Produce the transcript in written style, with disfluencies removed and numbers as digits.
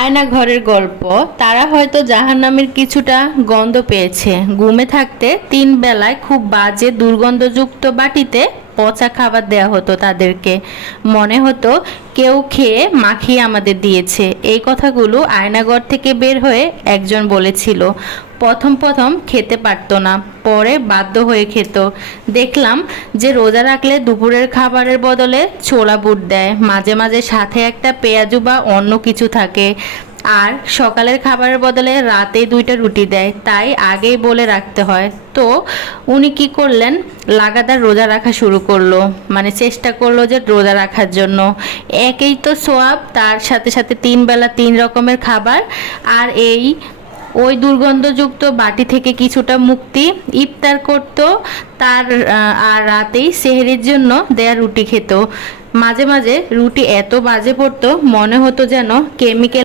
আয়না ঘরের গল্প। তারা হয়তো জাহান্নামের কিছুটা গন্ধ পেয়েছে। ঘুমে থাকতে 3 বেলায় খুব বাজে দুর্গন্ধযুক্ত বাটিতে পচা খাবার দেয়া হতো তাদেরকে। মনে হতো কেউ খেয়ে মাখিয়ে আমাদের দিয়েছে। এই কথাগুলো আয়নাঘর থেকে বের হয়ে একজন বলেছিল। প্রথম প্রথম খেতে পারতো না, পরে বাধ্য হয়ে খেত। দেখলাম যে রোজা রাখলে দুপুরের খাবারের বদলে ছোলা বুট দেয়, মাঝে মাঝে সাথে একটা পেঁয়াজু বা অন্য কিছু থাকে। আর সকালের খাবারের বদলে রাতে 2টা রুটি দেয়, তাই আগেই বলে রাখতে হয়। তো উনি কি করলেন, লাগাতার রোজা রাখা শুরু করলো, মানে চেষ্টা করলো যে রোজা রাখার জন্য। একেই তো সোয়াব, তার সাথে সাথে 3 বেলা 3 রকমের খাবার, আর ওই দুর্গন্ধযুক্ত বাটি থেকে কিছুটা মুক্তি। ইফতার করত তার, আর রাতেই সেহরির জন্য দেয়া রুটি খেত। মাঝে মাঝে রুটি এত বাজে পড়তো, মনে হতো যেন কেমিক্যাল